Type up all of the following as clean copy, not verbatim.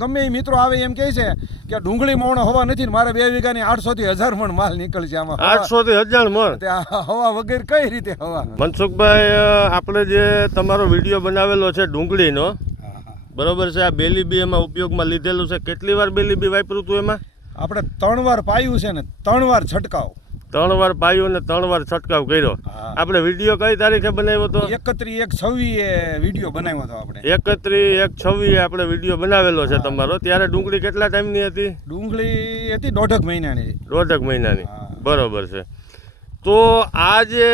ગમે એ મિત્રો આવે એમ કહે છે કે ડુંગળી મોણો હવા નથી ને મારે 2 વીઘાની 800 થી 1000 મણ માલ નીકળશે આમાં 800 થી 1000 મણ ત્યાં હવા વગર કઈ રીતે હવા મનસુખભાઈ આપણે જે તમારો વિડીયો બનાવેલો છે ડુંગળીનો બરોબર છે આ બેલી બી એમાં ઉપયોગમાં લીધેલું છે કેટલી વાર બેલી બી વાપર્યું હતું એમાં આપણે 3 વાર પાયું છે ને 3 વાર છંટકાવ 3 વાર પાયું ને 3 વાર છંટકાવ કર્યો આપણે વિડીયો કઈ તારીખે બનાવ્યો હતો 31/1/26 વિડીયો બનાવ્યો હતો આપણે 31/1/26 આપણે વિડીયો બનાવેલો છે તમારો ત્યારે ડુંગળી કેટલા ટાઈમની હતી ડુંગળી હતી 1.5 મહિનાની 1.5 મહિનાની બરોબર છે તો આ જે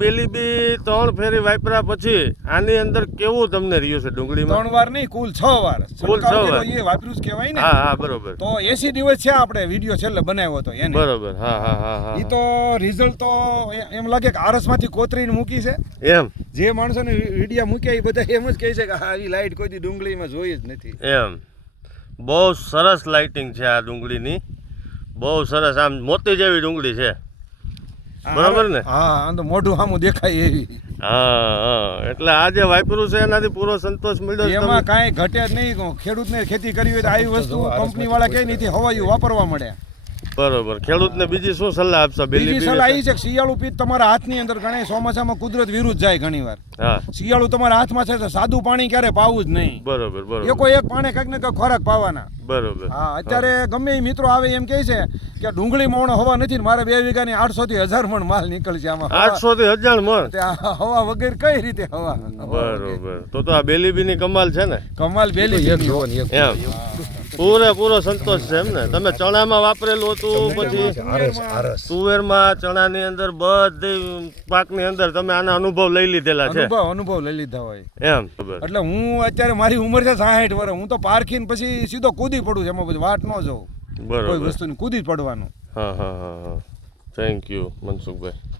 બેલી બી 3 ફેરી વાપર્યા પછી આની અંદર કેવું તમને રહ્યું છે ડુંગળીમાં 3 વાર નહીં કુલ 6 વાર કુલ 6 વાર એ વાપર્યું જ કહેવાય ને હા બરોબર તો 80 દિવસ છે આપણે વિડીયો છેલ્લે બનાવ્યો હતો એને બરોબર હા ઈ તો રિઝલ્ટ તો એમ લાગે કે આરસમાંથી કોતરીને મૂકી છે એમ જે માણસોને વિડીયો મૂક્યા એ બધા એમ જ કહે છે કે આવી લાઈટ કોઈ દી ડુંગળીમાં જોઈ જ નથી એમ બહુ સરસ લાઇટિંગ છે આ ડુંગળીની બહુ સરસ આમ મોતી જેવી ડુંગળી છે બરાબર ને હા આમ તો મોઢું સામું દેખાય એવી હા એટલે આ જે વાપર્યું છે એનાથી પૂરો સંતોષ મળ્યો છે એમાં કાંઈ ઘટે જ નહીં ખેડૂતને ખેતી કરવી હોય તો આવી વસ્તુ કંપની વાળા કઈ નથી હવાયું વાપરવા મળે બરોબર ખેડૂતને બીજી શું સલાહ આપશો બીજી સલાહ એ છે કે શિયાળુ પિત્ત તમારા હાથની અંદર ગણે ચોમાસામાં કુદરત વિરુદ્ધ જાય ઘણી વાર હા શિયાળુ તમારા હાથમાં છે તો સાદું પાણી ક્યારે પાવું જ નહીં બરોબર એકો એક પાણી કંઈક ને કંઈક ખોરાક પાવાના બરોબર હા અત્યારે ગમે એ મિત્રો આવે એમ કહે છે કે ડુંગળી મોણો હવા નથી ને મારે 2 વીઘાની 800 થી 1000 મણ માલ નીકળશે આમાં 800 થી 1000 મણ ત્યાં હવા વગર કઈ રીતે હવા બરોબર તો આ બેલીબીની કમાલ છે ને કમાલ બેલી એમ પૂરેપૂરો સંતોષ છે એમ ને તમે ચણામાં વાપરેલું હતું પછી તુવેરમાં ચણાની અંદર બધી પાકની અંદર તમે આના અનુભવ લઈ લીધેલા છે અનુભવ લઈ લીધા હોય એમ એટલે હું અત્યારે મારી ઉંમર છે 60 વર્ષ હું તો પારખીને પછી સીધો કૂદી પડું છું એમાં પછી વાટ ન જવું કોઈ વસ્તુની કૂદી જ પડવાનું હા થેન્ક યુ મનસુખભાઈ